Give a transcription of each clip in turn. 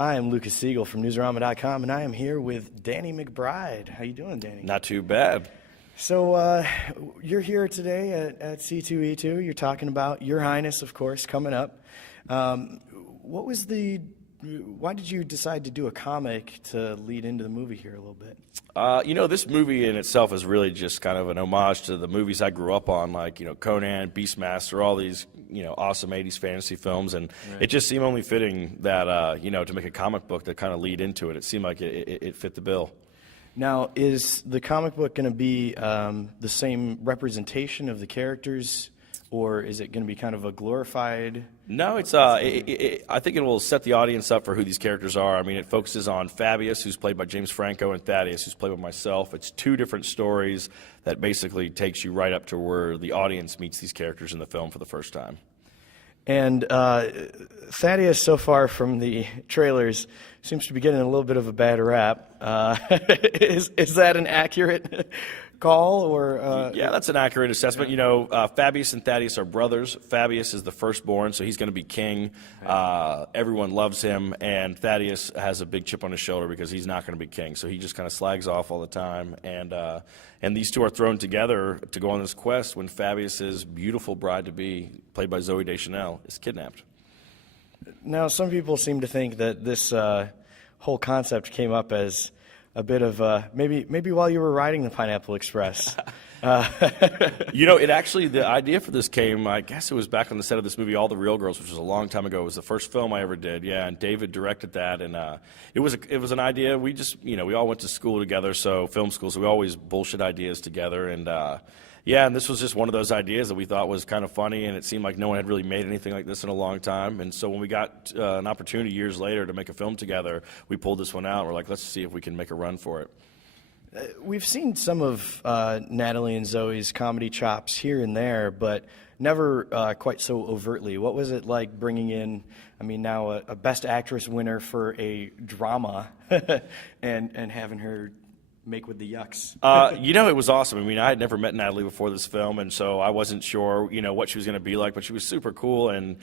Hi, I'm Lucas Siegel from Newsarama.com, and I am here with Danny McBride. How you doing, Danny? Not too bad. So you're here today at C2E2. You're talking about Your Highness, of course, coming up. Why did you decide to do a comic to lead into the movie here a little bit? This movie in itself is really just kind of an homage to the movies I grew up on, like, Conan, Beastmaster, all these, awesome 80s fantasy films. And It just seemed only fitting that, to make a comic book that kind of lead into it. It seemed like it fit the bill. Now, is the comic book going to be the same representation of the characters, or is it going to be kind of a glorified? No, it's. I think it will set the audience up for who these characters are. I mean, it focuses on Fabius, who's played by James Franco, and Thaddeus, who's played by myself. It's two different stories that basically takes you right up to where the audience meets these characters in the film for the first time. And Thaddeus, so far from the trailers, seems to be getting a little bit of a bad rap. Is that an accurate call, or? Yeah, that's an accurate assessment. Fabius and Thaddeus are brothers. Fabius is the firstborn, so he's going to be king. Everyone loves him, and Thaddeus has a big chip on his shoulder because he's not going to be king. So he just kind of slags off all the time, and these two are thrown together to go on this quest when Fabius's beautiful bride-to-be, played by Zooey Deschanel, is kidnapped. Now, some people seem to think that this whole concept came up as a bit of maybe while you were riding the Pineapple Express. The idea for this came, I guess it was back on the set of this movie, All the Real Girls, which was a long time ago. It was the first film I ever did, and David directed that, and it was an idea. We just, we all went to school together, so film school, so we always bullshit ideas together, and this was just one of those ideas that we thought was kind of funny, and it seemed like no one had really made anything like this in a long time. And so when we got an opportunity years later to make a film together, we pulled this one out. We're like, let's see if we can make a run for it. We've seen some of Natalie and Zoe's comedy chops here and there, but never quite so overtly. What was it like bringing in, now a Best Actress winner for a drama and having her make with the yucks? It was awesome. I had never met Natalie before this film, and so I wasn't sure, what she was going to be like, but she was super cool, and,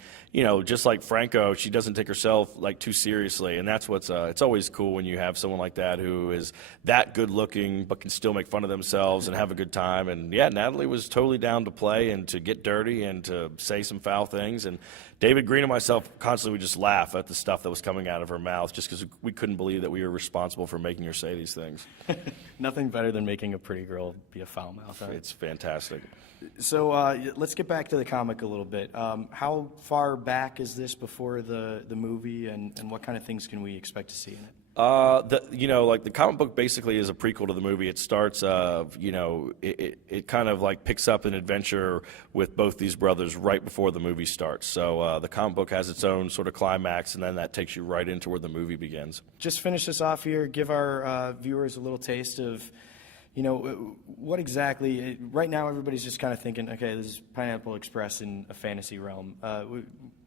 just like Franco, she doesn't take herself, too seriously, and that's what's, it's always cool when you have someone like that who is that good looking, but can still make fun of themselves and have a good time. And Natalie was totally down to play and to get dirty and to say some foul things, and David Green and myself constantly would just laugh at the stuff that was coming out of her mouth just because we couldn't believe that we were responsible for making her say these things. Nothing better than making a pretty girl be a foul mouth. Huh? It's fantastic. So let's get back to the comic a little bit. How far back is this before the movie, and what kind of things can we expect to see in it? The comic book basically is a prequel to the movie. It starts, it kind of picks up an adventure with both these brothers right before the movie starts. So the comic book has its own sort of climax, and then that takes you right into where the movie begins. Just finish this off here. Give our viewers a little taste of, what exactly. Right now, everybody's just kind of thinking, okay, this is Pineapple Express in a fantasy realm.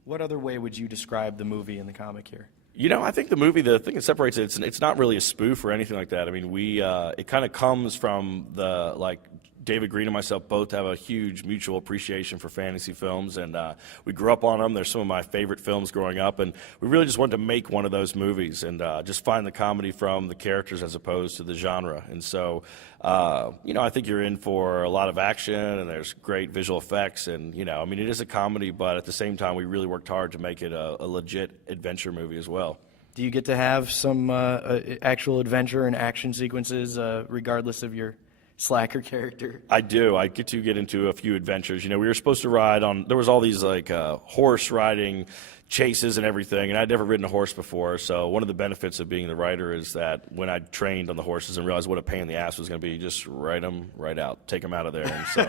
What other way would you describe the movie and the comic here? I think the movie, the thing that separates it, it's not really a spoof or anything like that. It kind of comes from David Green and myself both have a huge mutual appreciation for fantasy films, and we grew up on them. They're some of my favorite films growing up, and we really just wanted to make one of those movies and just find the comedy from the characters as opposed to the genre. And so, I think you're in for a lot of action, and there's great visual effects, and, it is a comedy, but at the same time, we really worked hard to make it a legit adventure movie as well. Do you get to have some actual adventure and action sequences regardless of your slacker character? I do. I get into a few adventures. We were supposed to ride on, there was all these horse riding chases and everything, and I'd never ridden a horse before, so one of the benefits of being the writer is that when I trained on the horses and realized what a pain in the ass was going to be, just ride them right out, take them out of there. And so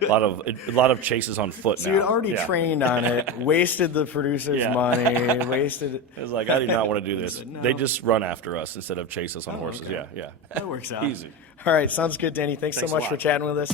a lot of chases on foot now. So you'd already trained on it, wasted the producer's money, wasted it. It was like, I did not want to do this. No. They just run after us instead of chase us on horses. Okay. Yeah. That works out. Easy. All right, sounds good, Danny. Thanks so much for chatting with us.